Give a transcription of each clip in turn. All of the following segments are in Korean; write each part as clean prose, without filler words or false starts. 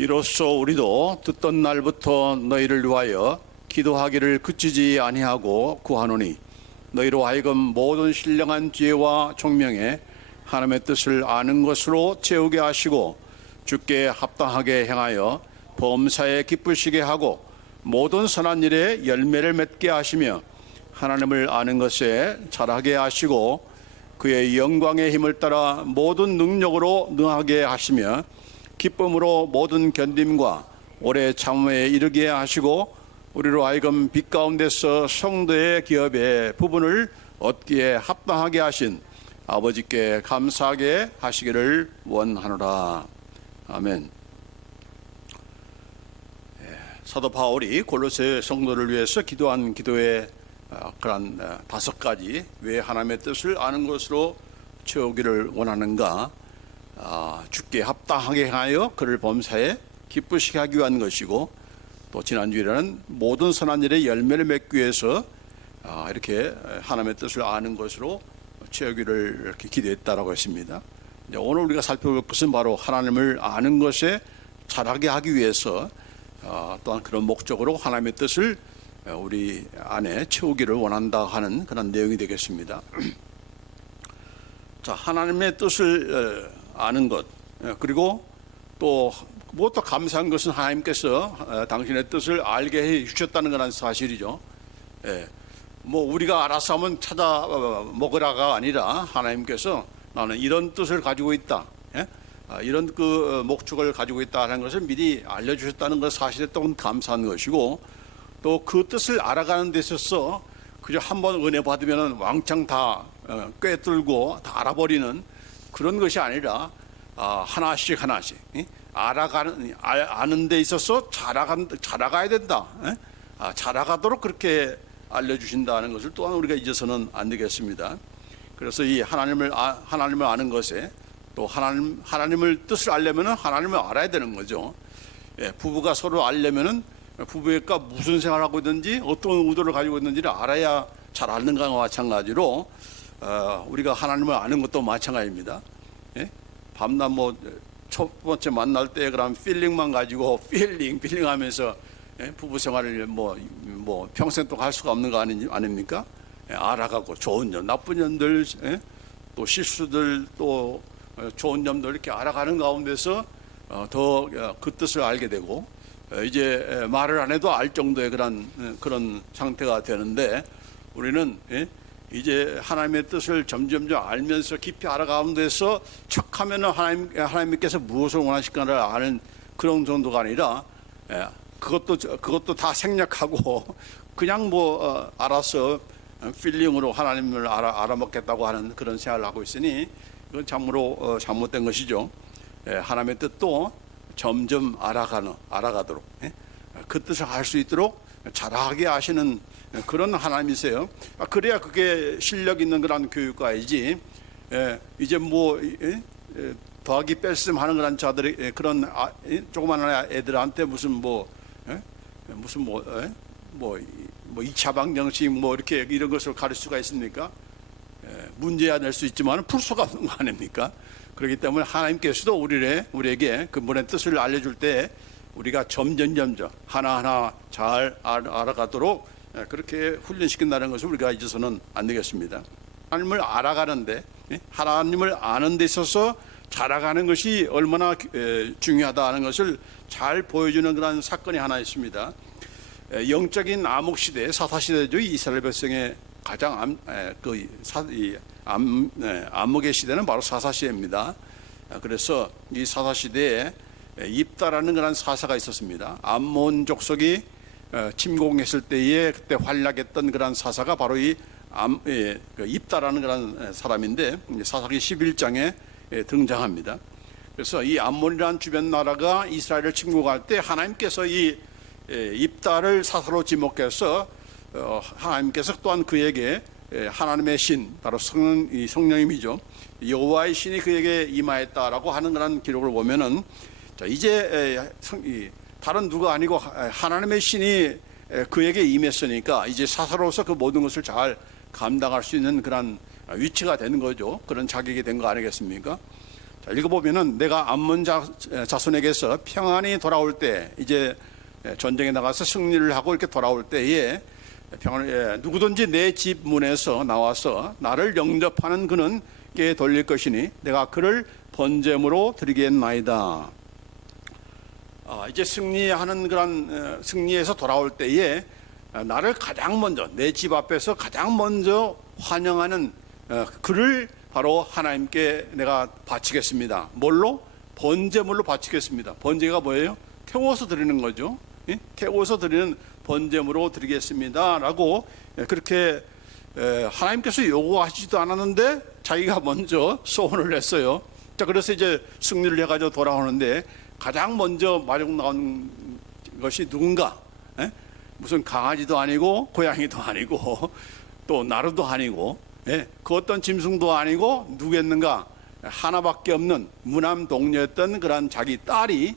이로써 우리도 듣던 날부터 너희를 위하여 기도하기를 그치지 아니하고 구하노니 너희로 하여금 모든 신령한 지혜와 총명에 하나님의 뜻을 아는 것으로 채우게 하시고 주께 합당하게 행하여 범사에 기쁘시게 하고 모든 선한 일에 열매를 맺게 하시며 하나님을 아는 것에 자라게 하시고 그의 영광의 힘을 따라 모든 능력으로 능하게 하시며 기쁨으로 모든 견딤과 오래 참음에 이르게 하시고 우리로 하여금 빛 가운데서 성도의 기업의 부분을 얻기에 합당하게 하신 아버지께 감사하게 하시기를 원하노라. 아멘. 사도 바울이 골로새 성도를 위해서 기도한 기도의 그런 5가지 왜 하나님의 뜻을 아는 것으로 채우기를 원하는가. 주께 합당하게 하여 그를 범사에 기쁘시게 하기 위한 것이고 또 지난주에는 모든 선한 일에 열매를 맺기 위해서 이렇게 하나님의 뜻을 아는 것으로 채우기를 이렇게 기도했다라고 했습니다. 오늘 우리가 살펴볼 것은 바로 하나님을 아는 것에 자라게 하기 위해서 또한 그런 목적으로 하나님의 뜻을 우리 안에 채우기를 원한다 하는 그런 내용이 되겠습니다. 자, 하나님의 뜻을 아는 것, 그리고 또 무엇도 감사한 것은 하나님께서 당신의 뜻을 알게 해 주셨다는 그런 사실이죠. 뭐 우리가 알아서 하면 찾아 먹으라가 아니라 하나님께서 나는 이런 뜻을 가지고 있다, 이런 그 목적을 가지고 있다는 것을 미리 알려주셨다는 것 사실에 또 감사한 것이고 또 그 뜻을 알아가는 데 있어서 그저 한번 은혜 받으면 왕창 다 꿰뚫고 다 알아버리는 그런 것이 아니라 하나씩 아는 데 있어서 자라가야 된다. 자라가도록 그렇게 알려주신다는 것을 또한 우리가 잊어서는 안 되겠습니다. 그래서 이 하나님을 아는 것에 또 하나님을 뜻을 알려면 하나님을 알아야 되는 거죠. 부부가 서로 알려면은 부부가 무슨 생활을 하고 있는지 어떤 의도를 가지고 있는지를 알아야 잘 아는 것과 마찬가지로 우리가 하나님을 아는 것도 마찬가지입니다. 밤낮 뭐 첫 번째 만날 때 그런 필링만 가지고 필링하면서 부부 생활을 뭐 평생 또 할 수가 없는 거 아닙니까? 알아가고 좋은 점, 나쁜 점들, 또 실수들, 또 좋은 점들 이렇게 알아가는 가운데서 더 그 뜻을 알게 되고 이제 말을 안 해도 알 정도의 그런 상태가 되는데 우리는 이제 하나님의 뜻을 점점 알면서 깊이 알아가는 데서 척하면 하나님께서 무엇을 원하실까를 아는 그런 정도가 아니라 그것도 다 생략하고 그냥 알아서 필링으로 하나님을 알아먹겠다고 하는 그런 생각을 하고 있으니 이건 참으로 잘못된 것이죠. 하나님의 뜻도 점점 알아가도록 그 뜻을 알 수 있도록 잘하게 하시는 그런 하나님이세요. 그래야 그게 실력 있는 그런 교육과이지 이제 더하기 뺄셈 하는 그런 자들이 그런 조그마한 애들한테 무슨 2차 방정식 이렇게 이런 것을 가르칠 수가 있습니까? 문제야 낼 수 있지만 풀 수가 없는 거 아닙니까? 그렇기 때문에 하나님께서도 우리에게 그분의 뜻을 알려줄 때 우리가 점점 하나하나 잘 알아가도록 그렇게 훈련시킨다는 것을 우리가 잊어서는 안 되겠습니다. 하나님을 알아가는데 하나님을 아는 데 있어서 자라가는 것이 얼마나 중요하다는 것을 잘 보여주는 그런 사건이 하나 있습니다. 영적인 암흑시대, 사사시대죠. 이스라엘 백성의 가장 암흑의 시대는 바로 사사시대입니다. 그래서 이 사사시대에 입다라는 그런 사사가 있었습니다. 암몬 족속이 침공했을 때에 그때 활약했던 그런 사사가 바로 입다라는 그런 사람인데 사사기 11장에 등장합니다. 그래서 이 암몬이라는 주변 나라가 이스라엘을 침공할 때 하나님께서 이 입다를 사사로 지목해서 하나님께서 또한 그에게 하나님의 신, 바로 성령님이죠. 여호와의 신이 그에게 임하였다라고 하는 그런 기록을 보면은 이제 다른 누가 아니고 하나님의 신이 그에게 임했으니까 이제 사사로서 그 모든 것을 잘 감당할 수 있는 그런 위치가 되는 거죠. 그런 자격이 된 거 아니겠습니까? 자, 읽어보면은 내가 암몬 자손에게서 평안히 돌아올 때, 이제 전쟁에 나가서 승리를 하고 이렇게 돌아올 때에 누구든지 내 집 문에서 나와서 나를 영접하는 그는 께 돌릴 것이니 내가 그를 번제물로 드리겠나이다. 이제 승리하는 그런 승리에서 돌아올 때에 나를 가장 먼저 내 집 앞에서 가장 먼저 환영하는 그를 바로 하나님께 내가 바치겠습니다. 뭘로? 번제물로 바치겠습니다. 번제가 뭐예요? 태워서 드리는 거죠. 태워서 드리는 번제물로 드리겠습니다라고 그렇게 하나님께서 요구하시지도 않았는데 자기가 먼저 소원을 냈어요. 자, 그래서 이제 승리를 해가지고 돌아오는데 가장 먼저 마중 나온 것이 누군가? 무슨 강아지도 아니고 고양이도 아니고 또 나루도 아니고 그 어떤 짐승도 아니고 누구였는가? 하나밖에 없는 무남 동녀였던 그런 자기 딸이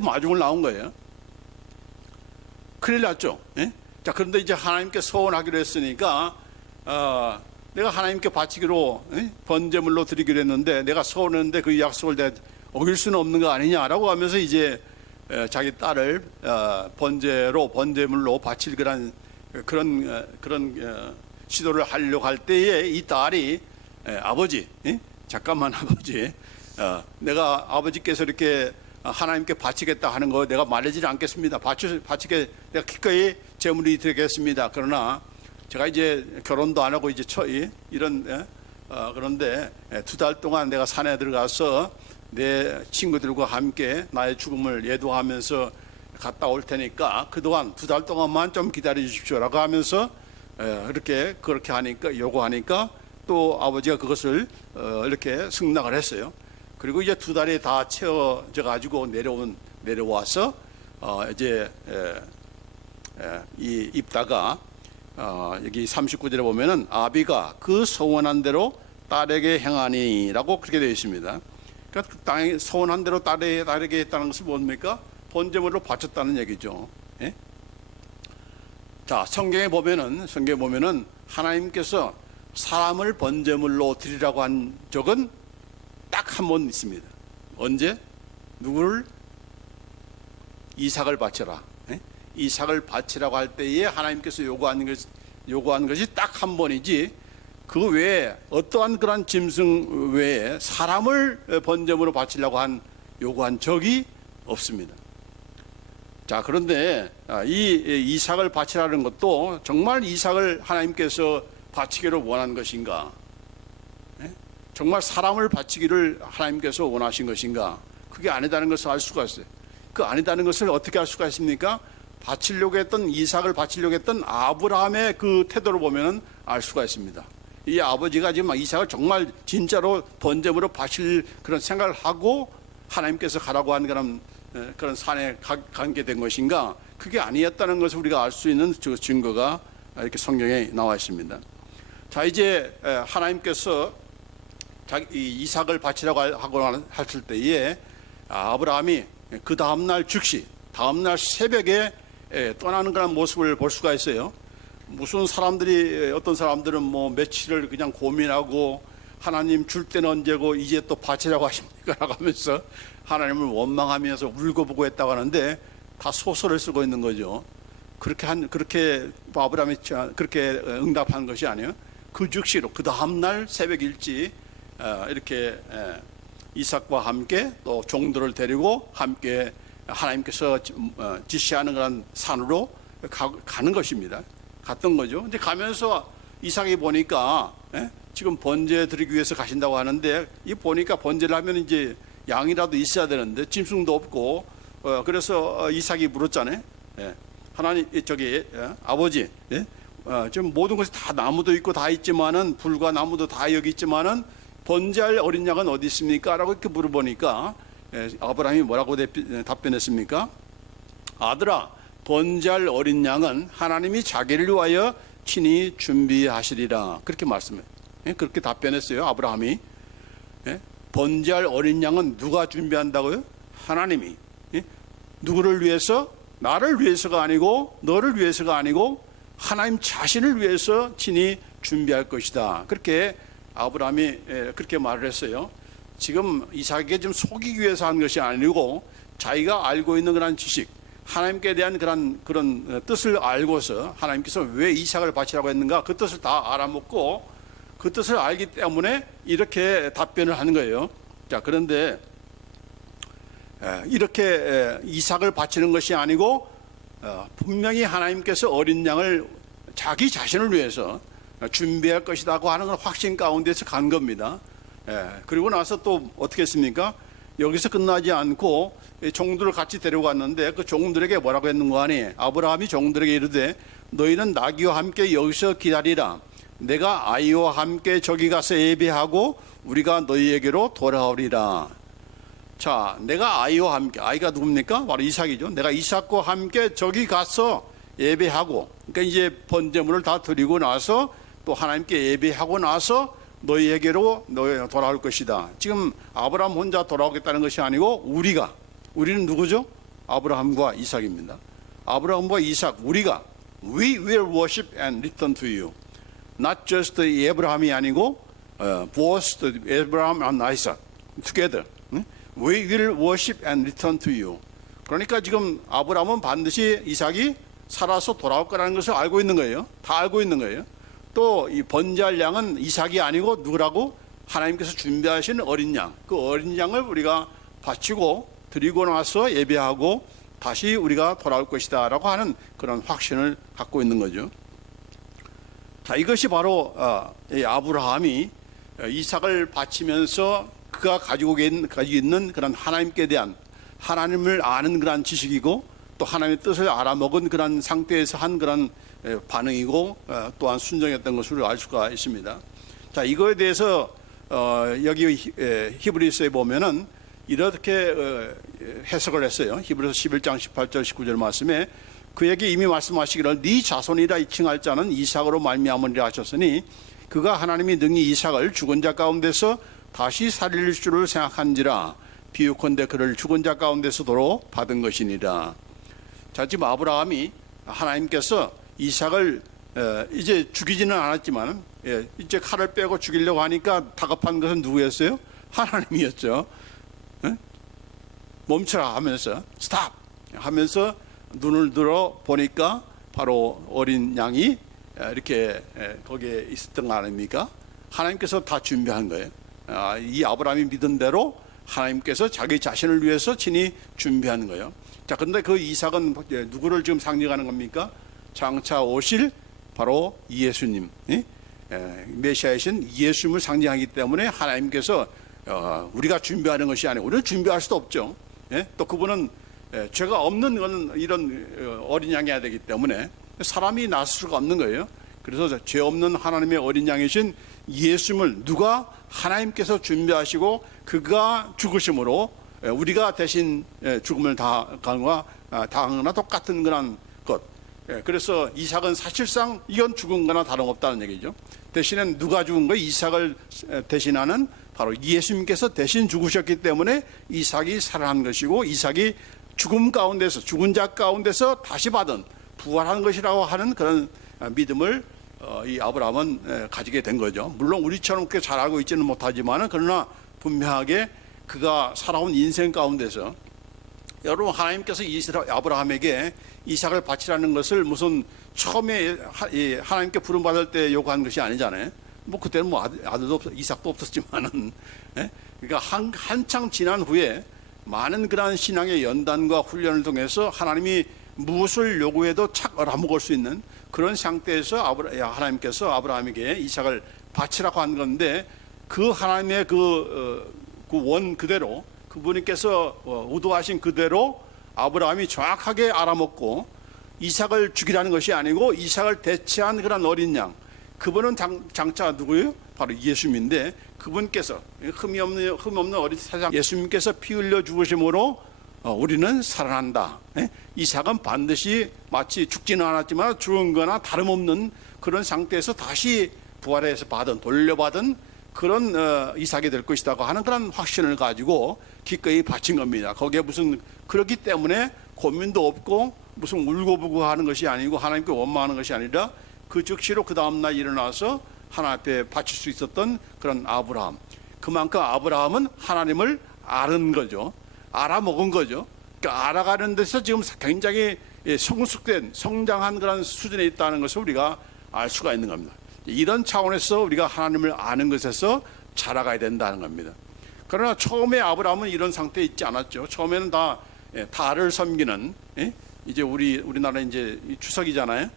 마중을 나온 거예요. 큰일 났죠. 자, 그런데 이제 하나님께 소원하기로 했으니까 내가 하나님께 바치기로 번제물로 드리기로 했는데 내가 소원했는데 그 약속을 내가 어길 수는 없는 거 아니냐라고 하면서 이제 자기 딸을 번제물로 바칠 그런 시도를 하려고 할 때에 이 딸이 아버지, 잠깐만 아버지, 내가 아버지께서 이렇게 하나님께 바치겠다 하는 거 내가 말하지 않겠습니다. 바치게 내가 기꺼이 제물이 되겠습니다. 그러나 제가 이제 결혼도 안 하고 이제 그런데 2달 동안 내가 산에 들어가서 내 친구들과 함께 나의 죽음을 예도하면서 갔다 올 테니까 그동안 2달 동안만 좀 기다려 주십시오라고 하면서 그렇게 하니까 요구하니까 또 아버지가 그것을 이렇게 승낙을 했어요. 그리고 이제 2달이 다 채워져 가지고 내려와서 이제 입다가 여기 39절에 보면은 아비가 그 소원한 대로 딸에게 행하니라고 그렇게 되어 있습니다. 그러니까 그 땅에 소원한 대로 딸에게 했다는 것은 뭡니까? 번제물로 바쳤다는 얘기죠. 자, 성경에 보면은 하나님께서 사람을 번제물로 드리라고 한 적은 딱 한 번 있습니다. 언제? 누구를? 이삭을 바쳐라. 이삭을 바치라고 할 때에 하나님께서 요구한 것이 딱 한 번이지 그 외에 어떠한 그런 짐승 외에 사람을 번제물로 바치려고 요구한 적이 없습니다. 자, 그런데 이 이삭을 바치라는 것도 정말 이삭을 하나님께서 바치기를 원한 것인가? 정말 사람을 바치기를 하나님께서 원하신 것인가? 그게 아니다는 것을 알 수가 있어요. 그 아니다는 것을 어떻게 알 수가 있습니까? 이삭을 바치려고 했던 아브라함의 그 태도를 보면 알 수가 있습니다. 이 아버지가 지금 이삭을 정말 진짜로 번제물로 바칠 그런 생각을 하고 하나님께서 가라고 한 그런 산에 가게 된 것인가? 그게 아니었다는 것을 우리가 알 수 있는 증거가 이렇게 성경에 나와 있습니다. 자, 이제 하나님께서 이삭을 바치라고 하고 하실 때에 아브라함이 그 다음날 다음날 새벽에 떠나는 그런 모습을 볼 수가 있어요. 무슨 어떤 사람들은 뭐 며칠을 그냥 고민하고 하나님 줄 때는 언제고 이제 또 바치라고 하십니까? 라고 하면서 하나님을 원망하면서 울고보고 했다고 하는데 다 소설을 쓰고 있는 거죠. 그렇게 아브라함이 그렇게 응답한 것이 아니에요. 그 즉시로 그 다음날 새벽 일찍 이렇게 이삭과 함께 또 종들을 데리고 함께 하나님께서 지시하는 그런 산으로 가는 것입니다. 갔던 거죠. 근데 가면서 이삭이 보니까 지금 번제 드리기 위해서 가신다고 하는데 이 보니까 번제를 하면 이제 양이라도 있어야 되는데 짐승도 없고 그래서 이삭이 물었잖아요. 하나님 아버지 지금 모든 것이 다 나무도 있고 다 있지만은 불과 나무도 다 여기 있지만은 번제할 어린 양은 어디 있습니까? 라고 이렇게 물어보니까 아브라함이 뭐라고 답변했습니까? 아들아, 번제할 어린 양은 하나님이 자기를 위하여 친히 준비하시리라. 그렇게 그렇게 답변했어요. 아브라함이. 번제할 어린 양은 누가 준비한다고요? 하나님이. 누구를 위해서? 나를 위해서가 아니고 너를 위해서가 아니고 하나님 자신을 위해서 친히 준비할 것이다. 그렇게 아브라함이 그렇게 말을 했어요. 지금 이삭에게 좀 속이기 위해서 한 것이 아니고 자기가 알고 있는 그런 지식, 하나님께 대한 그런 뜻을 알고서 하나님께서 왜 이삭을 바치라고 했는가 그 뜻을 다 알아먹고 그 뜻을 알기 때문에 이렇게 답변을 하는 거예요. 자, 그런데 이렇게 이삭을 바치는 것이 아니고 분명히 하나님께서 어린 양을 자기 자신을 위해서 준비할 것이라고 하는 확신 가운데서 간 겁니다. 그리고 나서 또 어떻게 했습니까? 여기서 끝나지 않고 종들을 같이 데려갔는데 그 종들에게 뭐라고 했는 거 아니? 아브라함이 종들에게 이르되 너희는 나귀와 함께 여기서 기다리라. 내가 아이와 함께 저기 가서 예배하고 우리가 너희에게로 돌아오리라. 자, 내가 아이와 함께, 아이가 누굽니까? 바로 이삭이죠. 내가 이삭과 함께 저기 가서 예배하고, 그러니까 이제 번제물을 다 드리고 나서 또 하나님께 예배하고 나서 너희에게로 돌아올 것이다. 지금 아브라함 혼자 돌아오겠다는 것이 아니고 우리는 누구죠? 아브라함과 이삭입니다. 아브라함과 이삭, 우리가 We will worship and return to you. Not just 에브라함이 아니고 both Abraham and Isaac together. We will worship and return to you. 그러니까 지금 아브라함은 반드시 이삭이 살아서 돌아올 거라는 것을 알고 있는 거예요. 다 알고 있는 거예요. 또 이 번제할 양은 이삭이 아니고 누구라고? 하나님께서 준비하신 어린 양. 그 어린 양을 우리가 바치고 드리고 나서 예배하고 다시 우리가 돌아올 것이다 라고 하는 그런 확신을 갖고 있는 거죠. 자, 이것이 바로 아브라함이 이삭을 바치면서 그가 가지고 있는 그런 하나님께 대한 하나님을 아는 그런 지식이고 또 하나님의 뜻을 알아먹은 그런 상태에서 한 그런 반응이고 또한 순종했던 것으로 알 수가 있습니다. 자, 이거에 대해서 여기 히브리서에 보면은 이렇게 해석을 했어요. 히브리서 11장 18절 19절 말씀에 그에게 이미 말씀하시기를 네 자손이라 칭할 자는 이삭으로 말미암으리라 하셨으니 그가 하나님이 능히 이삭을 죽은 자 가운데서 다시 살릴 줄을 생각한지라 비유컨대 그를 죽은 자 가운데서 도로 받은 것이니라. 자, 지금 아브라함이 하나님께서 이삭을 이제 죽이지는 않았지만 이제 칼을 빼고 죽이려고 하니까 다급한 것은 누구였어요? 하나님이었죠. 멈춰라 하면서 스탑 하면서 눈을 들어 보니까 바로 어린 양이 이렇게 거기에 있었던 거 아닙니까? 하나님께서 다 준비한 거예요. 이 아브라함이 믿은 대로 하나님께서 자기 자신을 위해서 친히 준비하는 거예요. 자, 그런데 그 이삭은 누구를 지금 상징하는 겁니까? 장차 오실 바로 예수님, 메시아이신 예수님을 상징하기 때문에 하나님께서 우리가 준비하는 것이 아니고 우리는 준비할 수도 없죠. 또 그분은 죄가 없는 이런 어린 양이어야 되기 때문에 사람이 나설 수가 없는 거예요. 그래서 죄 없는 하나님의 어린 양이신 예수님을 누가 하나님께서 준비하시고 그가 죽으심으로 우리가 대신 죽음을 당하거나 똑같은 그런 것. 그래서 이삭은 사실상 이건 죽은 거나 다름없다는 얘기죠. 대신에 누가 죽은 거예요? 이삭을 대신하는 바로 예수님께서 대신 죽으셨기 때문에 이삭이 살아난 것이고 이삭이 죽은 자 가운데서 다시 받은 부활한 것이라고 하는 그런 믿음을 이 아브라함은 가지게 된 거죠. 물론 우리처럼 그렇게 잘 알고 있지는 못하지만 그러나 분명하게 그가 살아온 인생 가운데서 여러분 하나님께서 아브라함에게 이삭을 바치라는 것을 무슨 처음에 하나님께 부름받을 때 요구한 것이 아니잖아요. 뭐 그때는 뭐 아들도 이삭도 없었지만은 그러니까 한창 지난 후에 많은 그러한 신앙의 연단과 훈련을 통해서 하나님이 무엇을 요구해도 착 알아먹을 수 있는 그런 상태에서 하나님께서 아브라함에게 이삭을 바치라고 한 건데 그 하나님의 그 원 그대로 그분께서 의도하신 그대로 아브라함이 정확하게 알아먹고 이삭을 죽이라는 것이 아니고 이삭을 대체한 그런 어린 양 그분은 장차 누구예요? 바로 예수님인데 그분께서 흠이 없는 어린 세상 예수님께서 피 흘려 죽으심으로 우리는 살아난다. 이삭은 반드시 마치 죽지는 않았지만 죽은 거나 다름없는 그런 상태에서 다시 부활해서 돌려받은 그런 이삭이 될 것이라고 하는 그런 확신을 가지고 기꺼이 바친 겁니다. 거기에 무슨 그렇기 때문에 고민도 없고 무슨 울고불고 하는 것이 아니고 하나님께 원망하는 것이 아니라 그 즉시로 그 다음날 일어나서 하나님 앞에 바칠 수 있었던 그런 아브라함 그만큼 아브라함은 하나님을 아는 거죠. 알아먹은 거죠. 그러니까 알아가는 데서 지금 굉장히 성숙된 성장한 그런 수준에 있다는 것을 우리가 알 수가 있는 겁니다. 이런 차원에서 우리가 하나님을 아는 것에서 자라가야 된다는 겁니다. 그러나 처음에 아브라함은 이런 상태에 있지 않았죠. 처음에는 다 달을 섬기는, 이제 우리나라 이제 추석이잖아요.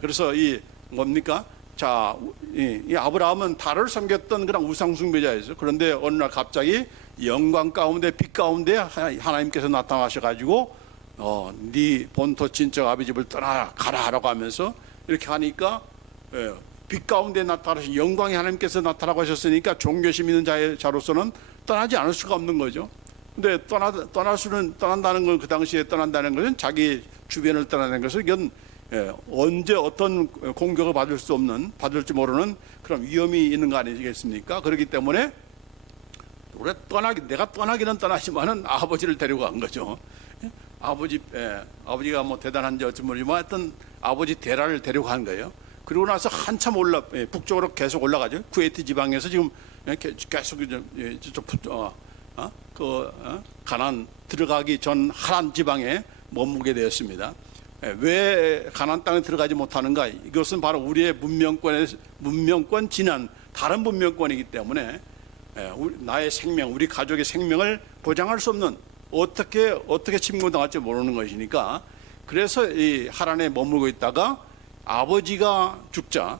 그래서 이 뭡니까? 자, 이 아브라함은 달을 섬겼던 그런 우상 숭배자였어요. 그런데 어느 날 갑자기 영광 가운데 빛 가운데 하나님께서 나타나셔 가지고 네 본토 친척 아비 집을 떠나 가라라고 하면서 이렇게 하니까 빛 가운데 나타나신 영광의 하나님께서 나타나고 하셨으니까 종교심 있는 자로서는 떠나지 않을 수가 없는 거죠. 근데 떠난다는 건, 그 당시에 떠난다는 것은 자기 주변을 떠나는 것은 이건 언제 어떤 공격을 받을지 모르는 그런 위험이 있는 거 아니겠습니까? 그렇기 때문에 내가 떠나기는 떠나지만은 아버지를 데려간 거죠. 아버지가 뭐 대단한지 어찌 모르지만 하여튼 아버지 데라를 데려간 거예요. 그리고 나서 한참 북쪽으로 계속 올라가죠. 쿠웨이트 지방에서 지금 계속 가나안 들어가기 전 하란 지방에 머무게 되었습니다. 왜 가나안 땅에 들어가지 못하는가? 이것은 바로 우리의 문명권 지난 다른 문명권이기 때문에 나의 생명, 우리 가족의 생명을 보장할 수 없는, 어떻게 침공당할지 모르는 것이니까, 그래서 이 하란에 머물고 있다가 아버지가 죽자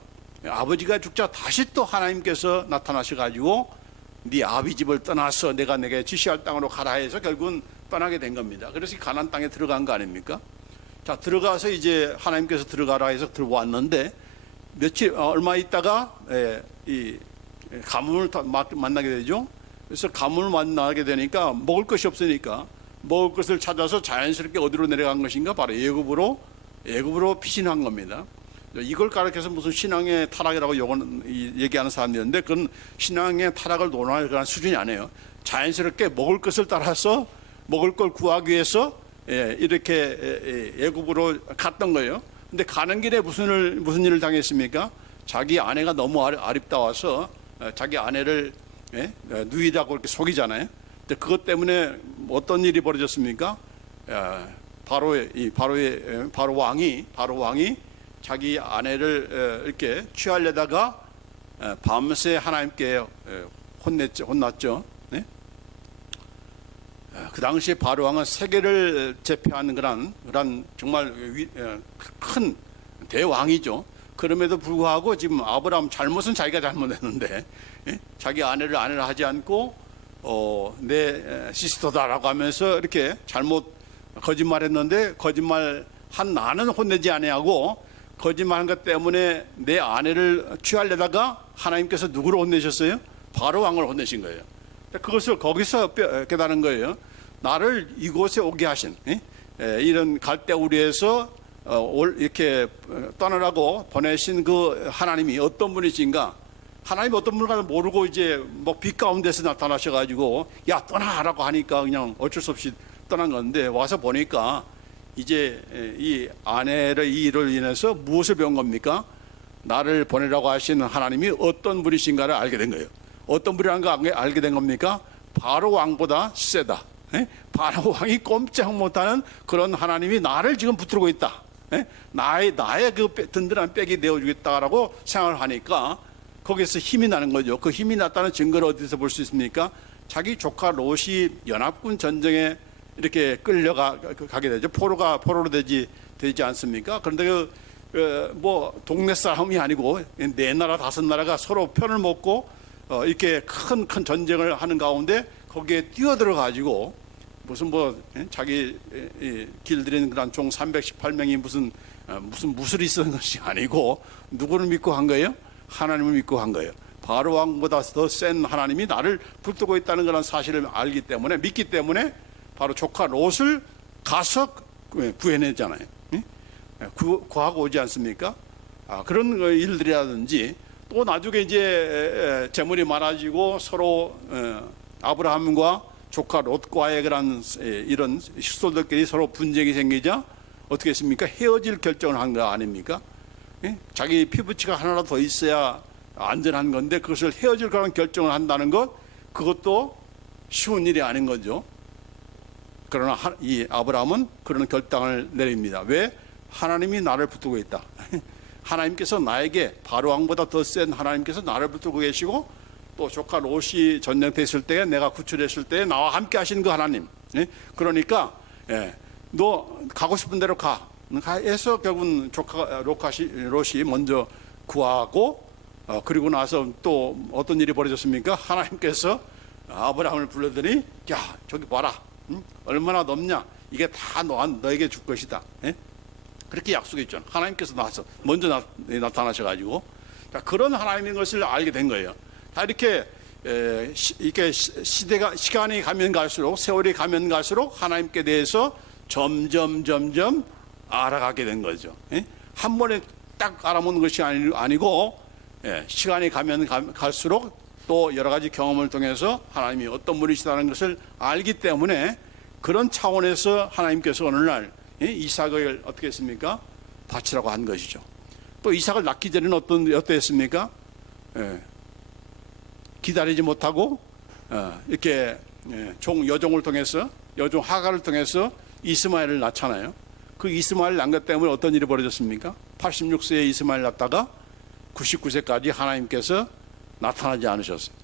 다시 또 하나님께서 나타나셔 가지고 네 아비 집을 떠나서 내가 내게 지시할 땅으로 가라 해서 결국은 떠나게 된 겁니다. 그래서 가나안 땅에 들어간 거 아닙니까? 자, 들어가서 이제 하나님께서 들어가라 해서 들어왔는데 얼마 있다가 이 가문을 만나게 되죠. 그래서 가문을 만나게 되니까 먹을 것이 없으니까 먹을 것을 찾아서 자연스럽게 어디로 내려간 것인가? 바로 애굽으로 피신한 겁니다. 이걸 가르쳐서 무슨 신앙의 타락이라고 얘기하는 사람들인데, 그건 신앙의 타락을 논할 그런 수준이 아니에요. 자연스럽게 먹을 것을 따라서 먹을 걸 구하기 위해서 이렇게 애굽으로 갔던 거예요. 근데 가는 길에 무슨 일을 당했습니까? 자기 아내가 너무 아립다워서 자기 아내를 누이라고 이렇게 속이잖아요. 근데 그것 때문에 어떤 일이 벌어졌습니까? 바로 왕이 자기 아내를 이렇게 취하려다가 밤새 하나님께 혼났죠. 네? 그 당시에 바로 왕은 세계를 제패하는 그런 정말 큰 대왕이죠. 그럼에도 불구하고 지금 아브라함 잘못은 자기가 잘못했는데 자기 아내를 하지 않고 내 시스터다라고 하면서 이렇게 거짓말했는데, 거짓말한 나는 혼내지 아니하고 거짓말한 것 때문에 내 아내를 취하려다가 하나님께서 누구를 혼내셨어요? 바로 왕을 혼내신 거예요. 그것을 거기서 깨달은 거예요. 나를 이곳에 오게 하신, 이런 갈대우리에서 이렇게 떠나라고 보내신 그 하나님이 어떤 분이신가? 하나님이 어떤 분인가 모르고 이제 뭐 빛 가운데서 나타나셔가지고 야 떠나라고 하니까 그냥 어쩔 수 없이 떠난 건데, 와서 보니까 이제 이 아내의 이 일을 인해서 무엇을 배운 겁니까? 나를 보내라고 하시는 하나님이 어떤 분이신가를 알게 된 거예요. 어떤 분이라는 거 알게 된 겁니까? 바로 왕보다 세다. 바로 왕이 꼼짝 못하는 그런 하나님이 나를 지금 붙들고 있다. 나의 그 든든한 백이 되어주겠다라고 생각을 하니까 거기서 힘이 나는 거죠. 그 힘이 났다는 증거를 어디서 볼 수 있습니까? 자기 조카 롯이 연합군 전쟁에 이렇게 끌려가게 되죠. 포로로 되지 않습니까? 그런데 뭐 동네 싸움이 아니고 네 나라 다섯 나라가 서로 편을 먹고 이렇게 큰 전쟁을 하는 가운데 거기에 뛰어들어 가지고 무슨 자기 길들인 그런 종 318명이 무슨 무술이 쓰는 것이 아니고 누구를 믿고 한 거예요? 하나님을 믿고 한 거예요. 바로 왕보다 더 센 하나님이 나를 붙들고 있다는 그런 사실을 믿기 때문에 바로 조카 롯을 가서 구해내잖아요. 구하고 오지 않습니까? 그런 일들이라든지, 또 나중에 이제 재물이 많아지고 서로 아브라함과 조카 롯과의 그런 이런 식솔들끼리 서로 분쟁이 생기자 어떻게 했습니까? 헤어질 결정을 한 거 아닙니까? 자기 피부치가 하나라도 더 있어야 안전한 건데 그것을 헤어질 그런 결정을 한다는 것, 그것도 쉬운 일이 아닌 거죠. 그러나 이 아브라함은 그런 결단을 내립니다. 왜? 하나님이 나를 붙들고 있다. 하나님께서 나에게 바로 왕보다 더 센 하나님께서 나를 붙들고 계시고, 또 조카 롯이 전쟁터에 있을 때, 내가 구출했을 때 나와 함께 하신 그 하나님. 그러니까 너 가고 싶은 대로 가 해서 결국은 조카 롯이 먼저 구하고, 그리고 나서 또 어떤 일이 벌어졌습니까? 하나님께서 아브라함을 불러더니, 야 저기 봐라, 얼마나 넓냐, 이게 다 너에게 줄 것이다. 그렇게 약속했죠. 하나님께서 먼저 나타나셔가지고, 자, 그런 하나님인 것을 알게 된 거예요. 다 이렇게 시간이 가면 갈수록, 세월이 가면 갈수록 하나님께 대해서 점점 알아가게 된 거죠. 한 번에 딱 알아보는 것이 아니고, 시간이 가면 갈수록 또 여러 가지 경험을 통해서 하나님이 어떤 분이시다는 것을 알기 때문에, 그런 차원에서 하나님께서 어느 날 이삭을 어떻게 했습니까? 바치라고 한 것이죠. 또 이삭을 낳기 전에는 어떠했습니까? 기다리지 못하고 이렇게 여종을 통해서, 여종 하갈을 통해서 이스마엘을 낳잖아요. 그 이스마엘 낳은 것 때문에 어떤 일이 벌어졌습니까? 86세에 이스마엘 낳다가 99세까지 하나님께서 나타나지 않으셨어요.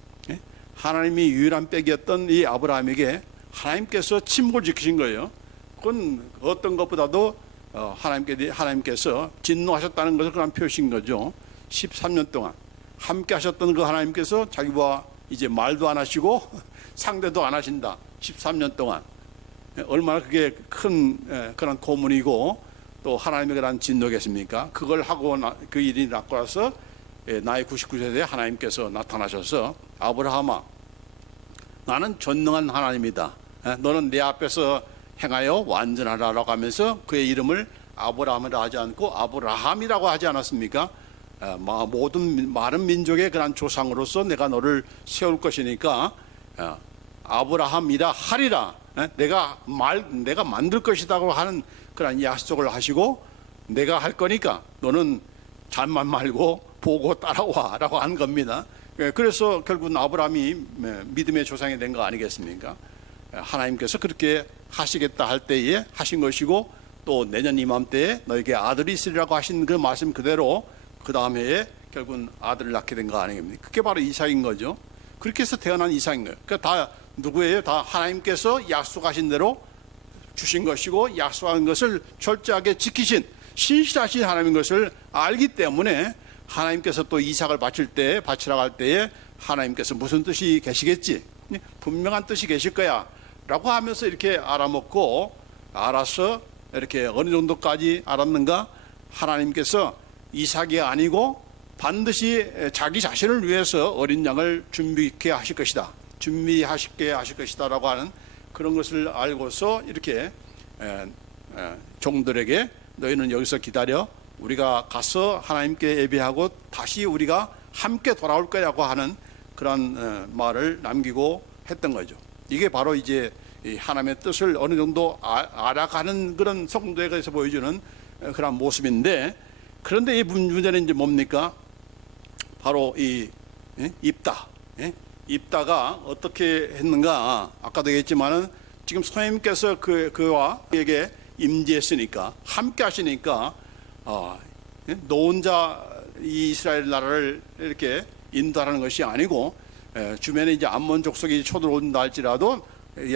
하나님이 유일한 빽이었던 이 아브라함에게 하나님께서 침묵을 지키신 거예요. 그건 어떤 것보다도 하나님께서 진노하셨다는 것을 그런 표시인 거죠. 13년 동안 함께 하셨던 그 하나님께서 자기와 이제 말도 안 하시고 상대도 안 하신다. 13년 동안. 얼마나 그게 큰 그런 고문이고, 또 하나님의 그런 진노겠습니까? 그걸 하고 그 일이 났고 나서 나이 99세에 하나님께서 나타나셔서, 아브라함아, 나는 전능한 하나님이다. 너는 내 앞에서 행하여 완전하라라고 하면서 그의 이름을 아브라함이라 하지 않고 아브라함이라고 하지 않았습니까? 모든 많은 민족의 그런 조상으로서 내가 너를 세울 것이니까 아브라함이라 하리라. 내가 만들 것이라고 하는 그런 약속을 하시고, 내가 할 거니까 너는 잠만 말고 보고 따라와라고 한 겁니다. 그래서 결국은 아브라함이 믿음의 조상이 된 거 아니겠습니까? 하나님께서 그렇게 하시겠다 할 때에 하신 것이고, 또 내년 이맘때에 너에게 아들이 있으리라고 하신 그 말씀 그대로 그 다음 해에 결국은 아들을 낳게 된 거 아니겠습니까? 그게 바로 이삭인 거죠. 그렇게 해서 태어난 이삭인 거예요. 그러니까 다 누구예요? 다 하나님께서 약속하신 대로 주신 것이고, 약속한 것을 철저하게 지키신 신실하신 하나님인 것을 알기 때문에, 하나님께서 또 이삭을 바치라고 할 때에 하나님께서 무슨 뜻이 계시겠지, 분명한 뜻이 계실 거야 라고 하면서 이렇게 알아먹고, 알아서 이렇게 어느 정도까지 알았는가? 하나님께서 이삭이 아니고 반드시 자기 자신을 위해서 어린 양을 준비케 하실 것이다, 준비하시게 하실 것이다 라고 하는 그런 것을 알고서 이렇게 종들에게 너희는 여기서 기다려, 우리가 가서 하나님께 예배하고 다시 우리가 함께 돌아올 거라고 하는 그런 말을 남기고 했던 거죠. 이게 바로 이제 하나님의 뜻을 어느 정도 알아가는 그런 성도에 대해서 보여주는 그런 모습인데, 그런데 이 문제는 이제 뭡니까? 바로 이 입다가 어떻게 했는가? 아까도 얘기했지만은 지금 선생님께서 그와 그에게 임재했으니까, 함께 하시니까, 너 혼자 이 이스라엘 나라를 이렇게 인도하는 것이 아니고, 주변에 이제 암몬 족속이 쳐들어온다 할지라도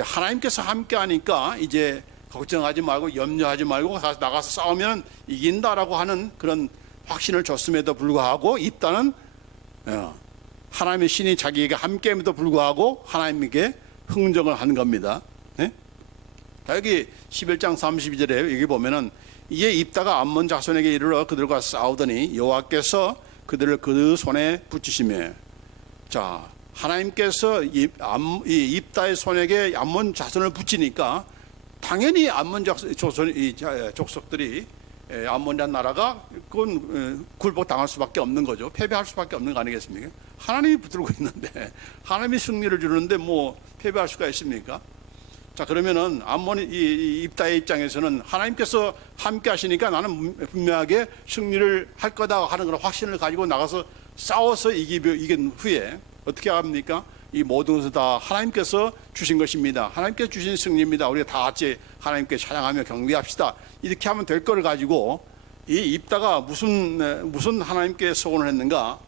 하나님께서 함께 하니까 이제 걱정하지 말고 염려하지 말고 나가서 싸우면 이긴다라고 하는 그런 확신을 줬음에도 불구하고, 입다는 하나님의 신이 자기에게 함께함에도 불구하고 하나님에게 흥정을 한 겁니다. 여기 11장 32절에 여기 보면은, 이에 입다가 암몬 자손에게 이르러 그들과 싸우더니 여호와께서 그들을 그 손에 붙이시며, 자, 하나님께서 이 입다의 손에게 암몬 자손을 붙이니까 당연히 암몬 족속들이, 암몬이라는 나라가 그건 굴복 당할 수밖에 없는 거죠. 패배할 수밖에 없는 거 아니겠습니까? 하나님이 붙들고 있는데, 하나님이 승리를 주는데 뭐 패배할 수가 있습니까? 자, 그러면은 암몬 이 입다의 입장에서는 하나님께서 함께 하시니까 나는 분명하게 승리를 할 거다 하는 그런 확신을 가지고 나가서 싸워서 이긴 후에 어떻게 합니까? 이 모든 것은 다 하나님께서 주신 것입니다. 하나님께서 주신 승리입니다. 우리가 다 같이 하나님께 찬양하며 경배합시다. 이렇게 하면 될 거를 가지고 이 입다가 무슨 하나님께 소원을 했는가?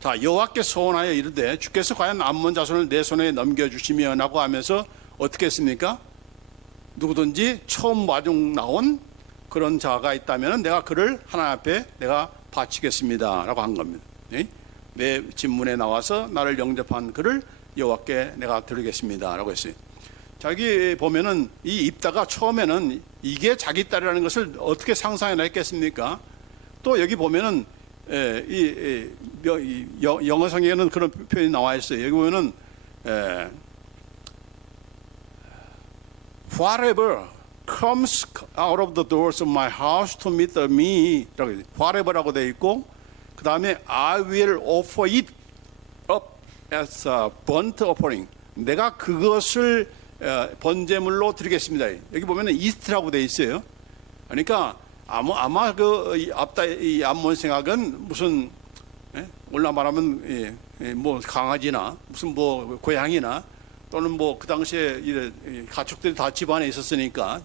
자, 여호와께 소원하여 이르되 주께서 과연 암몬 자손을 내 손에 넘겨주시면라고 하면서 어떻게 했습니까? 누구든지 처음 마중 나온 그런 자가 있다면 내가 그를 하나님 앞에 내가 바치겠습니다라고 한 겁니다. 내 진문에 나와서 나를 영접한 그를 여호와께 내가 드리겠습니다라고 했어요. 자기 보면은 이 입다가 처음에는 이게 자기 딸이라는 것을 어떻게 상상해 냈겠습니까? 또 여기 보면은 영어 성경에는 그런 표현이 나와 있어요. 여기 보면은 whatever comes out of the doors of my house to meet me, whatever라고 되어 있고, 그 다음에 I will offer it up as a burnt offering. 내가 그것을 번제물로 드리겠습니다. 여기 보면은 이스트라고 되어 있어요. 그러니까 아마 이 암몬 생각은 무슨 올라 말하면 뭐 강아지나 무슨 뭐 고양이나 또는 뭐 그 당시에 가축들이 다 집안에 있으니까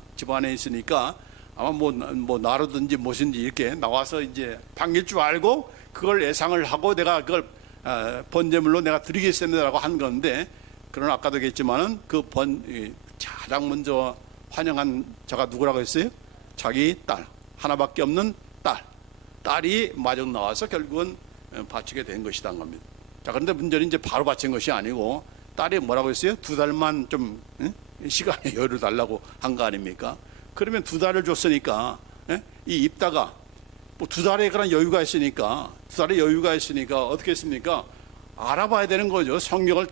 아마 뭐 나루든지 무엇인지 이렇게 나와서 이제 반길 줄 알고 그걸 예상을 하고 내가 그걸 번제물로 내가 드리겠습니다라고 한 건데, 그러나 아까도 얘기했지만은 가장 먼저 환영한 자가 누구라고 했어요? 자기 딸, 하나밖에 없는 딸이 마중 나와서 결국은 바치게 된 것이란 겁니다. 자, 그런데 문제는 이제 바로 바친 것이 아니고 딸이 뭐라고 했어요? 2달만 좀 시간의 여유를 달라고 한 거 아닙니까? 그러면 2달을 줬으니까 이 입다가 뭐 2달에 그런 여유가 있으니까 어떻게 했습니까? 알아봐야 되는 거죠. 성경을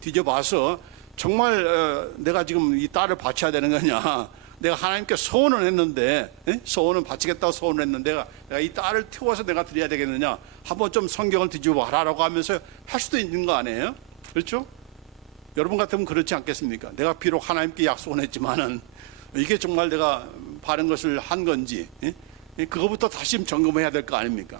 뒤져봐서 정말 내가 지금 이 딸을 바쳐야 되는 거냐? 내가 하나님께 소원을 했는데 소원은 바치겠다고 소원을 했는데 내가 이 딸을 태워서 내가 드려야 되겠느냐? 한번 좀 성경을 뒤져봐라라고 하면서 할 수도 있는 거 아니에요? 그렇죠? 여러분 같으면 그렇지 않겠습니까? 내가 비록 하나님께 약속은 했지만은 이게 정말 내가 바른 것을 한 건지 그거부터 다시 점검해야 될 거 아닙니까?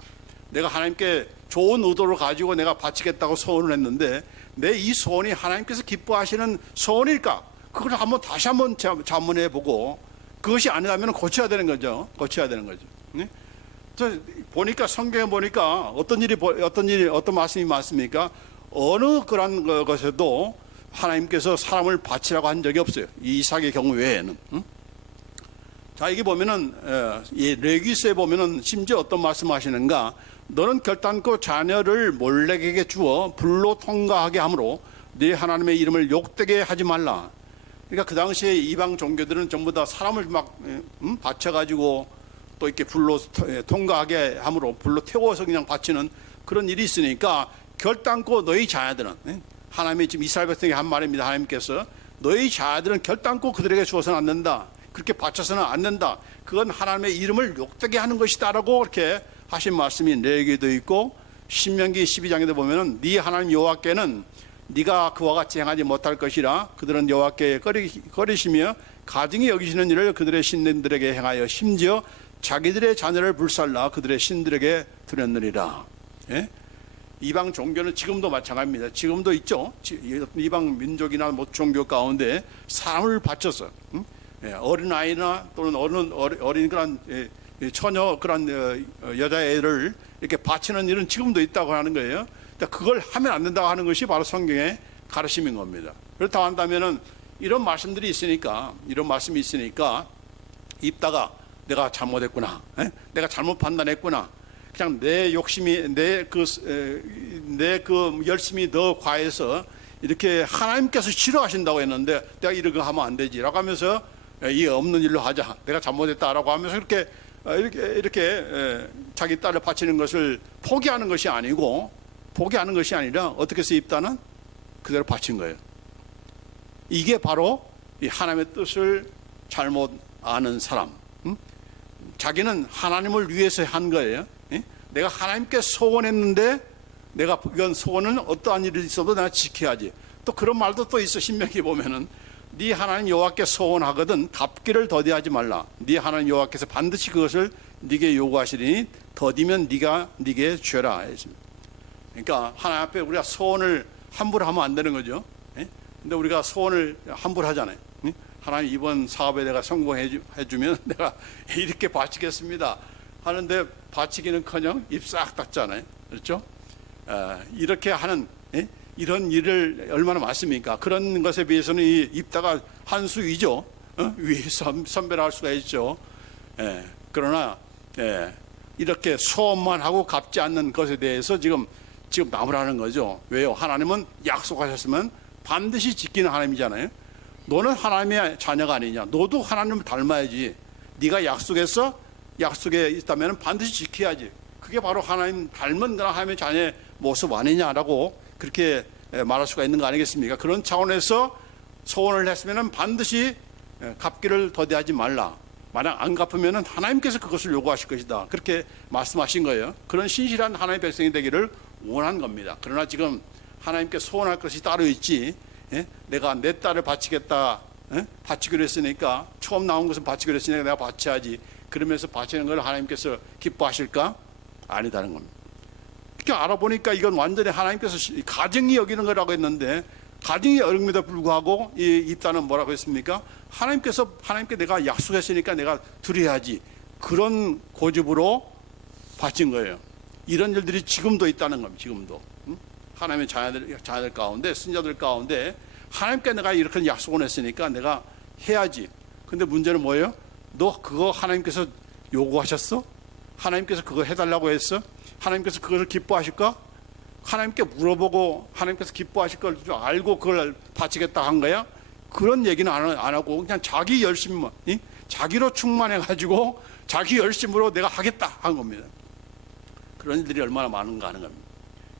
내가 하나님께 좋은 의도를 가지고 내가 바치겠다고 소원을 했는데 내 이 소원이 하나님께서 기뻐하시는 소원일까? 그걸 다시 한번 자문해 보고 그것이 아니라면 고쳐야 되는 거죠. 보니까 성경에 보니까 어떤 말씀이 많습니까? 어느 그런 것에도 하나님께서 사람을 바치라고 한 적이 없어요. 이 이삭의 경우 외에는. 자, 여기 보면은 레위기서에 보면은 심지어 어떤 말씀하시는가? 너는 결단코 자녀를 몰렉에게 주어 불로 통과하게 하므로 네 하나님의 이름을 욕되게 하지 말라. 그러니까 그 당시에 이방 종교들은 전부 다 사람을 막 바쳐가지고 또 이렇게 불로 통과하게 함으로 불로 태워서 그냥 바치는 그런 일이 있으니까 결단코 너희 자녀들은, 하나님이 지금 이스라엘 백성에게 한 말입니다. 하나님께서 너희 자녀들은 결단코 그들에게 주어서는 안 된다. 그렇게 바쳐서는 안 된다. 그건 하나님의 이름을 욕되게 하는 것이다라고 이렇게 하신 말씀이 레위기에도 있고 신명기 12장에도 보면은 네 하나님 여호와께는 네가 그와 같이 행하지 못할 것이라. 그들은 여호와께 거리시며 가증히 여기시는 일을 그들의 신들에게 행하여 심지어 자기들의 자녀를 불살라 그들의 신들에게 드렸느니라. 이방 종교는 지금도 마찬가지입니다. 지금도 있죠. 이방 민족이나 뭐 종교 가운데 사람을 바쳐서 어린 아이나 또는 어린 그런 처녀 그런 여자애를 이렇게 바치는 일은 지금도 있다고 하는 거예요. 그걸 하면 안 된다고 하는 것이 바로 성경의 가르침인 겁니다. 그렇다고 한다면은 이런 말씀이 있으니까 입다가 내가 잘못했구나, 내가 잘못 판단했구나, 그냥 내 욕심이 내 그 열심이 더 과해서 이렇게 하나님께서 싫어하신다고 했는데 내가 이렇게 하면 안 되지라고 하면서 이 없는 일로 하자, 내가 잘못했다라고 하면서 이렇게 자기 딸을 바치는 것을 포기하는 것이 아니라 어떻게 해서 입다는 그대로 바친 거예요. 이게 바로 이 하나님의 뜻을 잘못 아는 사람. 자기는 하나님을 위해서 한 거예요. 내가 하나님께 소원했는데 내가 이건 소원은 어떠한 일이 있어도 내가 지켜야지. 또 그런 말도 또 있어. 신명기 보면은 네 하나님 여호와께 소원하거든 갚기를 더디하지 말라. 네 하나님 여호와께서 반드시 그것을 네게 요구하시리니 더디면 네가 네게 죄라. 그러니까 하나님 앞에 우리가 소원을 함부로 하면 안 되는 거죠. 예? 근데 우리가 소원을 함부로 하잖아요. 예? 하나님 이번 사업에 내가 성공해 주면 내가 이렇게 바치겠습니다 하는데 바치기는커녕 입 싹 닫잖아요. 그렇죠? 이렇게 하는 이런 일을 얼마나 많습니까? 그런 것에 비해서는 이 입다가 한 수 위죠. 위 선별할 수가 있죠. 그러나 이렇게 소원만 하고 갚지 않는 것에 대해서 지금 나무라는 거죠. 왜요? 하나님은 약속하셨으면 반드시 지키는 하나님이잖아요. 너는 하나님의 자녀가 아니냐? 너도 하나님을 닮아야지. 네가 약속했어? 약속에 있다면 반드시 지켜야지. 그게 바로 하나님 닮은 그런 하나님의 자녀의 모습 아니냐라고 그렇게 말할 수가 있는 거 아니겠습니까? 그런 차원에서 소원을 했으면 반드시 갚기를 더디하지 말라. 만약 안 갚으면 하나님께서 그것을 요구하실 것이다. 그렇게 말씀하신 거예요. 그런 신실한 하나님의 백성이 되기를 원한 겁니다. 그러나 지금 하나님께 소원할 것이 따로 있지. 내가 내 딸을 바치겠다. 바치기로 했으니까 처음 나온 것은 바치기로 했으니까 내가 바쳐야지. 그러면서 바치는 걸 하나님께서 기뻐하실까? 아니다는 겁니다. 이렇게 알아보니까 이건 완전히 하나님께서 가정이 여기는 거라고 했는데 가정이 여김에도 불구하고 이 입다는 뭐라고 했습니까? 하나님께 내가 약속했으니까 내가 드려야지. 그런 고집으로 바친 거예요. 이런 일들이 지금도 있다는 겁니다. 지금도 하나님의 자녀들 가운데, 신자들 가운데 하나님께 내가 이렇게 약속을 했으니까 내가 해야지. 근데 문제는 뭐예요? 너 그거 하나님께서 요구하셨어? 하나님께서 그거 해달라고 했어? 하나님께서 그것을 기뻐하실까? 하나님께 물어보고 하나님께서 기뻐하실 걸 알고 그걸 바치겠다 한 거야? 그런 얘기는 안 하고 그냥 자기 열심만, 자기로 충만해가지고 자기 열심으로 내가 하겠다 한 겁니다. 그런 일들이 얼마나 많은가 하는 겁니다.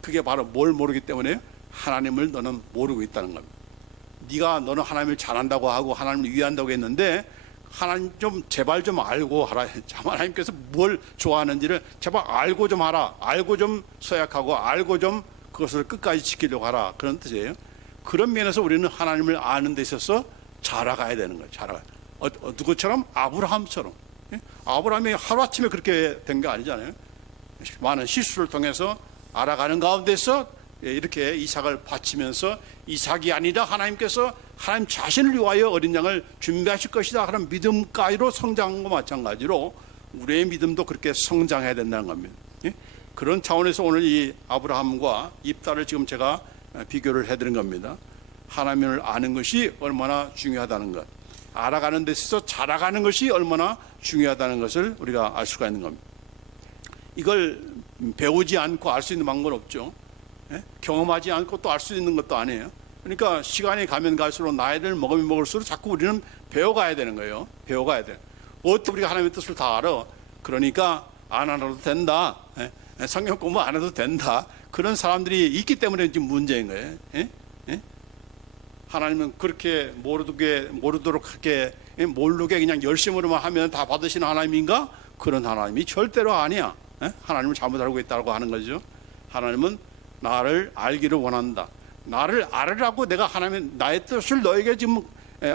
그게 바로 뭘 모르기 때문에 하나님을 너는 모르고 있다는 겁니다. 너는 하나님을 잘한다고 하고 하나님을 위한다고 했는데 하나님 좀 제발 좀 알고 하라. 하나님께서 뭘 좋아하는지를 제발 알고 좀 하라. 알고 좀 서약하고 알고 좀 그것을 끝까지 지키려고 하라. 그런 뜻이에요. 그런 면에서 우리는 하나님을 아는 데 있어서 자라가야 되는 거예요. 누구처럼? 아브라함처럼. 아브라함이 하루아침에 그렇게 된 게 아니잖아요. 많은 실수를 통해서 알아가는 가운데서 이렇게 이삭을 바치면서 이삭이 아니라 하나님께서 하나님 자신을 위하여 어린 양을 준비하실 것이다 하는 믿음까지로 성장한 것과 마찬가지로 우리의 믿음도 그렇게 성장해야 된다는 겁니다. 그런 차원에서 오늘 이 아브라함과 입다를 지금 제가 비교를 해드린 겁니다. 하나님을 아는 것이 얼마나 중요하다는 것, 알아가는 데 있어서 자라가는 것이 얼마나 중요하다는 것을 우리가 알 수가 있는 겁니다. 이걸 배우지 않고 알 수 있는 방법은 없죠. 경험하지 않고 또 알 수 있는 것도 아니에요. 그러니까 시간이 가면 갈수록 나이를 먹으면 먹을수록 자꾸 우리는 배워가야 되는 거예요. 배워가야 돼. 어떻게 우리가 하나님의 뜻을 다 알아? 그러니까 안 알아도 된다. 성경 공부 안 해도 된다. 그런 사람들이 있기 때문에 지금 문제인 거예요. 하나님은 그렇게 모르도록 그렇게 모르게 그냥 열심으로만 하면 다 받으시는 하나님인가? 그런 하나님이 절대로 아니야. 하나님을 잘못 알고 있다고 하는 거죠. 하나님은 나를 알기를 원한다. 나를 알으라고 내가 하나님의 나의 뜻을 너에게 지금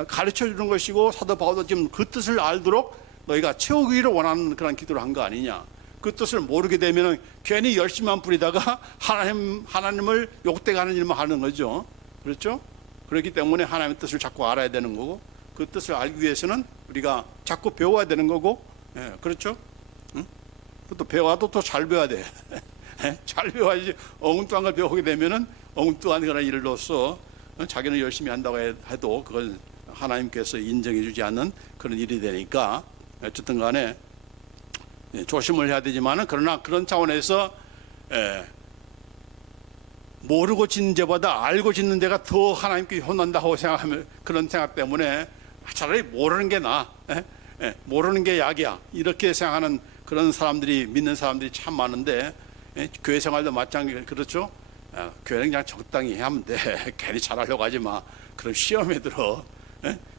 가르쳐 주는 것이고 사도 바울도 지금 그 뜻을 알도록 너희가 채우기를 원하는 그런 기도를 한 거 아니냐. 그 뜻을 모르게 되면 괜히 열심만 부리다가 하나님을 욕되게 일만 하는 거죠. 그렇죠? 그렇기 때문에 하나님의 뜻을 자꾸 알아야 되는 거고 그 뜻을 알기 위해서는 우리가 자꾸 배워야 되는 거고 그렇죠? 또 배워도 또 잘 배워야 돼. 잘 배워야지 엉뚱한 걸 배우게 되면은 엉뚱한 그런 일로서 자기는 열심히 한다고 해도 그건 하나님께서 인정해 주지 않는 그런 일이 되니까 어쨌든 간에 조심을 해야 되지만은 그러나 그런 차원에서 모르고 짓는 죄보다 알고 짓는 죄가 더 하나님께 혼난다고 생각하면 그런 생각 때문에 차라리 모르는 게 나아. 모르는 게 약이야. 이렇게 생각하는 그런 사람들이 믿는 사람들이 참 많은데 교회 생활도 마찬가지 그렇죠? 교회는 그냥 적당히 하면 돼. 괜히 잘하려고 하지 마. 그럼 시험에 들어.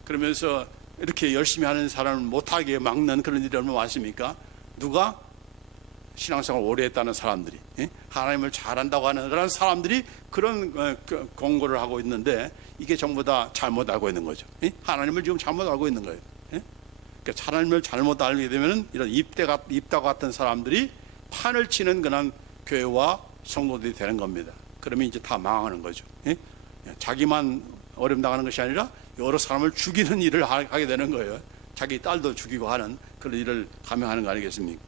그러면서 이렇게 열심히 하는 사람을 못하게 막는 그런 일이 얼마나 많습니까? 누가? 신앙생활 오래 했다는 사람들이 하나님을 잘한다고 하는 그런 사람들이 그런 공고를 하고 있는데 이게 전부 다 잘못 알고 있는 거죠. 하나님을 지금 잘못 알고 있는 거예요. 그러니까 하나님을 잘못 알게 되면 이런 입다 같은 사람들이 판을 치는 그런 교회와 성도들이 되는 겁니다. 그러면 이제 다 망하는 거죠. 예? 자기만 어려움 당하는 것이 아니라 여러 사람을 죽이는 일을 하게 되는 거예요. 자기 딸도 죽이고 하는 그런 일을 감행하는 거 아니겠습니까?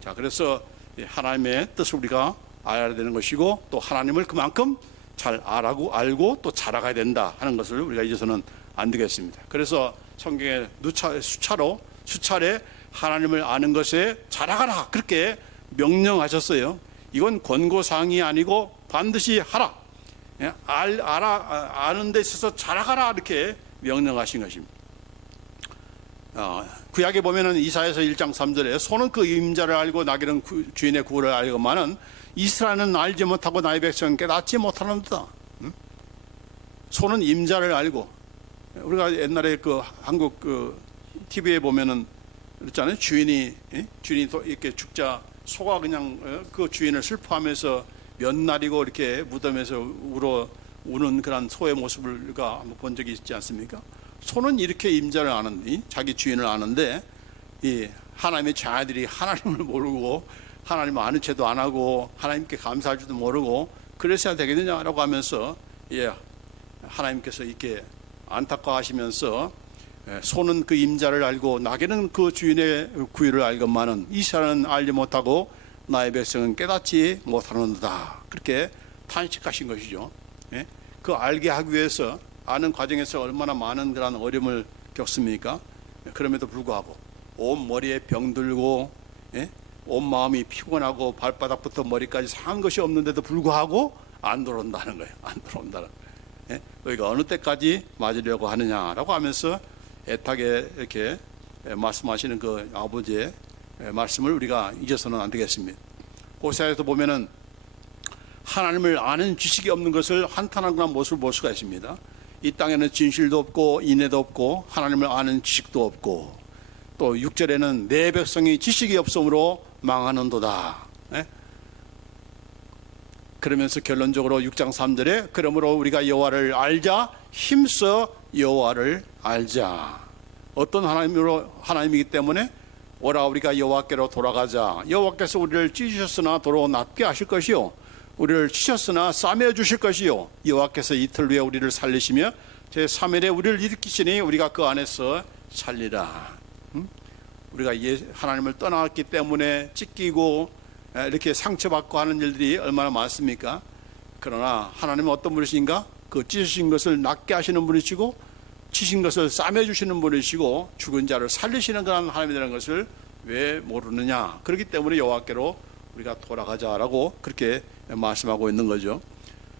자, 그래서 하나님의 뜻을 우리가 알아야 되는 것이고, 또 하나님을 그만큼 잘 알고 또 자라가야 된다 하는 것을 우리가 잊어서는 안 되겠습니다. 그래서 성경에 수차례 하나님을 아는 것에 자라가라 그렇게 명령하셨어요. 이건 권고사항이 아니고 반드시 하라. 아는 데 있어서 자라가라 이렇게 명령하신 것입니다. 구약에 보면은 이사야서 1장 3절에 소는 그 임자를 알고 나귀는 주인의 구를 알고만은 이스라엘은 알지 못하고 나의 백성은 깨닫지 못하는도다. 소는 임자를 알고, 우리가 옛날에 그 한국 그 TV에 보면은 그렇잖아요. 주인이 이렇게 죽자 소가 그냥 그 주인을 슬퍼하면서 몇 날이고 이렇게 무덤에서 우는 그런 소의 모습을 우리가 한번 본 적이 있지 않습니까? 소는 이렇게 임자를 아는, 자기 주인을 아는데, 이 하나님의 자녀들이 하나님을 모르고 하나님을 아는 채도 안 하고 하나님께 감사할 줄도 모르고 그래서야 되겠느냐라고 하면서 하나님께서 이렇게 안타까워하시면서 소는 그 임자를 알고 나귀는 그 주인의 구유를 알건만은 이스라엘은 알지 못하고 나의 백성은 깨닫지 못하는도다. 그렇게 탄식하신 것이죠. 그 알게 하기 위해서 아는 과정에서 얼마나 많은 그런 어려움을 겪습니까? 그럼에도 불구하고 온 머리에 병들고 온 마음이 피곤하고 발바닥부터 머리까지 상한 것이 없는데도 불구하고 안 들어온다는 거예요. 안 들어온다는 거예요. 우리가 어느 때까지 맞으려고 하느냐라고 하면서 애타게 이렇게 말씀하시는 그 아버지의 말씀을 우리가 잊어서는 안 되겠습니다. 호세아에서 보면은 하나님을 아는 지식이 없는 것을 한탄한 그런 모습을 볼 수가 있습니다. 이 땅에는 진실도 없고 인애도 없고 하나님을 아는 지식도 없고, 또 6절에는 내 백성이 지식이 없으므로 망하는도다. 그러면서 결론적으로 6장 3절에 그러므로 우리가 여호와를 알자, 힘써 여호와를 알자. 어떤 하나님이기 때문에 오라 우리가 여호와께로 돌아가자. 여호와께서 우리를 찢으셨으나 도로 낫게 하실 것이요, 우리를 치셨으나 싸매어 주실 것이요, 여호와께서 이틀 후에 우리를 살리시며 제3일에 우리를 일으키시니 우리가 그 안에서 살리라. 우리가 하나님을 떠났기 때문에 찢기고 이렇게 상처받고 하는 일들이 얼마나 많습니까? 그러나 하나님은 어떤 분이신가? 그 찢으신 것을 낫게 하시는 분이시고 치신 것을 싸매 주시는 분이시고 죽은 자를 살리시는 그런 하나님이라는 것을 왜 모르느냐? 그렇기 때문에 여호와께로 우리가 돌아가자라고 그렇게 말씀하고 있는 거죠.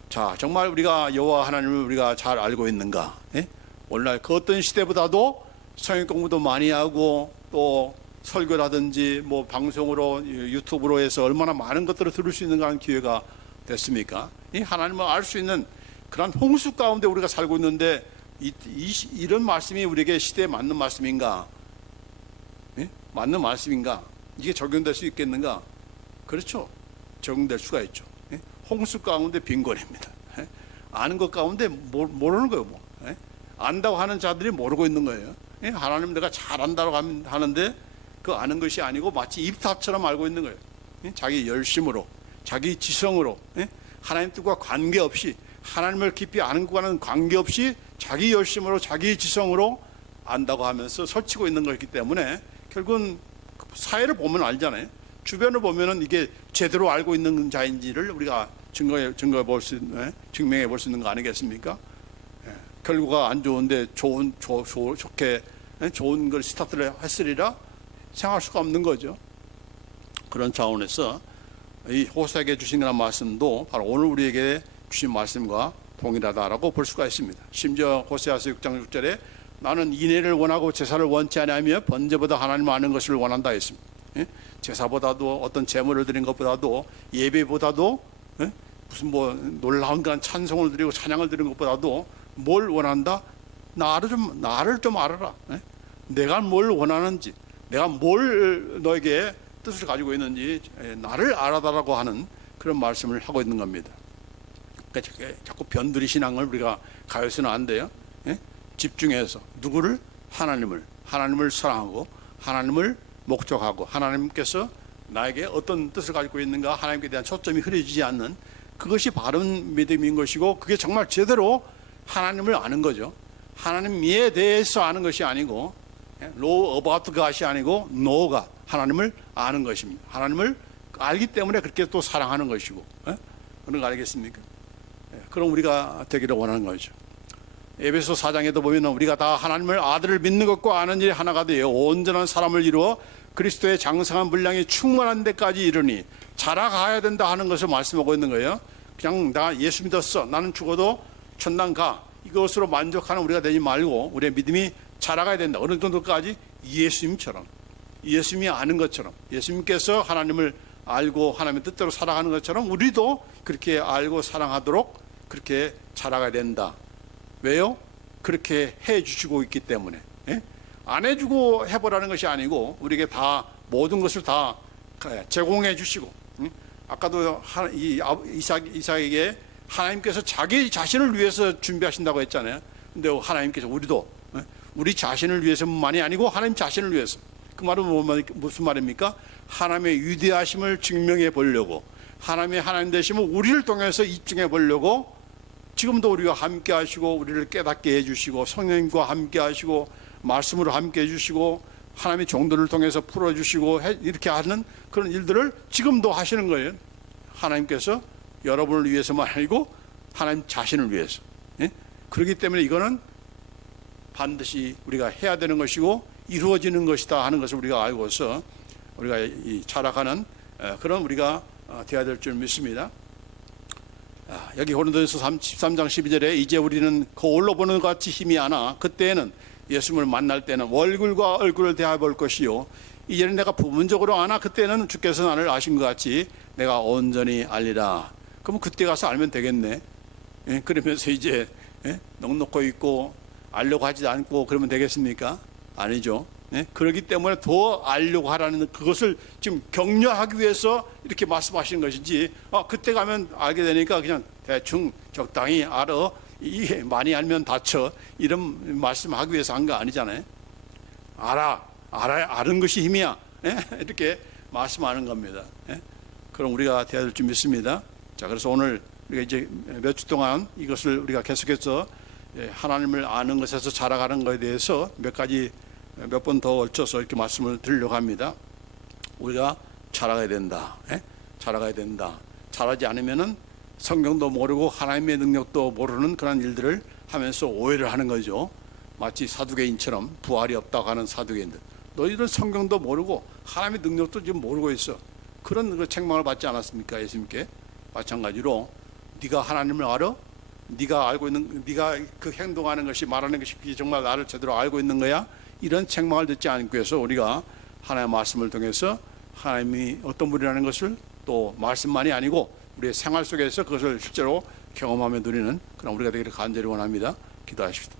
자, 정말 우리가 여호와 하나님을 우리가 잘 알고 있는가? 오늘날 그 어떤 시대보다도 성경 공부도 많이 하고 또 설교라든지 뭐 방송으로 유튜브로 해서 얼마나 많은 것들을 들을 수 있는 그런 기회가 됐습니까? 이 하나님을 알 수 있는 그런 홍수 가운데 우리가 살고 있는데 이런 말씀이 우리에게 시대에 맞는 말씀인가? 맞는 말씀인가? 이게 적용될 수 있겠는가? 그렇죠. 적용될 수가 있죠. 홍수 가운데 빈곤입니다. 아는 것 가운데 모르는 거예요. 안다고 하는 자들이 모르고 있는 거예요. 하나님 내가 잘 안다고 하는데 그 아는 것이 아니고 마치 입탑처럼 알고 있는 거예요. 자기 열심으로, 자기 지성으로, 하나님 뜻과 관계없이, 하나님을 깊이 아는 것과는 관계없이 자기 열심으로, 자기 지성으로 안다고 하면서 설치고 있는 것이기 때문에 결국은 사회를 보면 알잖아요. 주변을 보면은 이게 제대로 알고 있는 자인지를 우리가 증명해 볼 수 있는 거 아니겠습니까? 결과가 안 좋은데 좋게 좋은 걸 스타트를 했으리라 생각할 수가 없는 거죠. 그런 차원에서 이 호세에게 주신 그런 말씀도 바로 오늘 우리에게 주신 말씀과 동일하다라고 볼 수가 있습니다. 심지어 호세아서 6장 6절에 나는 인애를 원하고 제사를 원치 아니하며 번제보다 하나님을 아는 것을 원한다 했습니다. 제사보다도 어떤 제물을 드린 것보다도 예배보다도 무슨 뭐 놀라운 그런 찬송을 드리고 찬양을 드리는 것보다도 뭘 원한다? 나를 좀 알아라. 내가 뭘 원하는지, 내가 뭘 너에게 뜻을 가지고 있는지 나를 알아달라고 하는 그런 말씀을 하고 있는 겁니다. 그러니까 자꾸 변두리 신앙을 우리가 가해서는 안 돼요. 집중해서 누구를? 하나님을 사랑하고 하나님을 목적하고 하나님께서 나에게 어떤 뜻을 가지고 있는가 하나님께 대한 초점이 흐려지지 않는 그것이 바른 믿음인 것이고 그게 정말 제대로 하나님을 아는 거죠. 하나님에 대해서 아는 것이 아니고 know about God이 아니고 know God, 하나님을 아는 것입니다. 하나님을 알기 때문에 그렇게 또 사랑하는 것이고 그런 거 알겠습니까? 그럼 우리가 되기를 원하는 거죠. 에베소 4장에도 보면 우리가 다 하나님을 아들을 믿는 것과 아는 일이 하나가 되어 온전한 사람을 이루어 그리스도의 장성한 분량이 충만한 데까지 이르니 자라가야 된다 하는 것을 말씀하고 있는 거예요. 그냥 나 예수 믿었어, 나는 죽어도 천당 가, 이것으로 만족하는 우리가 되지 말고 우리의 믿음이 자라가야 된다. 어느 정도까지? 예수님처럼, 예수님이 아는 것처럼, 예수님께서 하나님을 알고 하나님의 뜻대로 살아가는 것처럼 우리도 그렇게 알고 사랑하도록 그렇게 자라가야 된다. 왜요? 그렇게 해 주시고 있기 때문에. 안 해주고 해보라는 것이 아니고 우리에게 다 모든 것을 다 제공해 주시고, 아까도 이삭에게 하나님께서 자기 자신을 위해서 준비하신다고 했잖아요. 근데 하나님께서 우리도 우리 자신을 위해서만이 아니고 하나님 자신을 위해서, 그 말은 무슨 말입니까? 하나님의 위대하심을 증명해 보려고, 하나님 되심을 우리를 통해서 입증해 보려고 지금도 우리가 함께 하시고 우리를 깨닫게 해주시고 성령님과 함께 하시고 말씀으로 함께 해주시고 하나님의 종들을 통해서 풀어주시고 이렇게 하는 그런 일들을 지금도 하시는 거예요. 하나님께서 여러분을 위해서만 아니고 하나님 자신을 위해서. 그렇기 때문에 이거는 반드시 우리가 해야 되는 것이고 이루어지는 것이다 하는 것을 우리가 알고서 우리가 자라가는 그런 우리가 되어야 될 줄 믿습니다. 여기 고린도전서 13장 12절에 이제 우리는 거울로 보는 것 같이 힘이 하나 그때에는 예수님을 만날 때는 얼굴과 얼굴을 대해볼 것이요 이제는 내가 부분적으로 아나 그때는 주께서 나를 아신 것 같이 내가 온전히 알리라. 그럼 그때 가서 알면 되겠네. 그러면서 이제 넉넉히 있고 알려고 하지 않고 그러면 되겠습니까? 아니죠. 그렇기 때문에 더 알려고 하라는 그것을 지금 격려하기 위해서 이렇게 말씀하시는 것이지, 그때 가면 알게 되니까 그냥 대충 적당히 알아, 이게 많이 알면 다쳐, 이런 말씀하기 위해서 한 거 아니잖아요. 아는 것이 힘이야. 이렇게 말씀하는 겁니다. 그럼 우리가 되어야 될 줄 믿습니다. 자, 그래서 오늘 우리가 이제 몇 주 동안 이것을 우리가 계속해서 하나님을 아는 것에서 자라가는 것에 대해서 몇 번 더 얽혀서 이렇게 말씀을 드리려고 합니다. 우리가 자라가야 된다. 자라가야 된다. 자라지 않으면은 성경도 모르고 하나님의 능력도 모르는 그런 일들을 하면서 오해를 하는 거죠. 마치 사두개인처럼 부활이 없다고 하는 사두개인들. 너희들은 성경도 모르고 하나님의 능력도 지금 모르고 있어. 그런 그 책망을 받지 않았습니까? 예수님께. 마찬가지로 네가 하나님을 알아? 네가 알고 있는, 네가 그 행동하는 것이 말하는 것이 정말 나를 제대로 알고 있는 거야? 이런 책망을 듣지 않기 위해서 우리가 하나님의 말씀을 통해서 하나님이 어떤 분이라는 것을 또 말씀만이 아니고 우리의 생활 속에서 그것을 실제로 경험하며 누리는 그런 우리가 되기를 간절히 원합니다. 기도하십시다.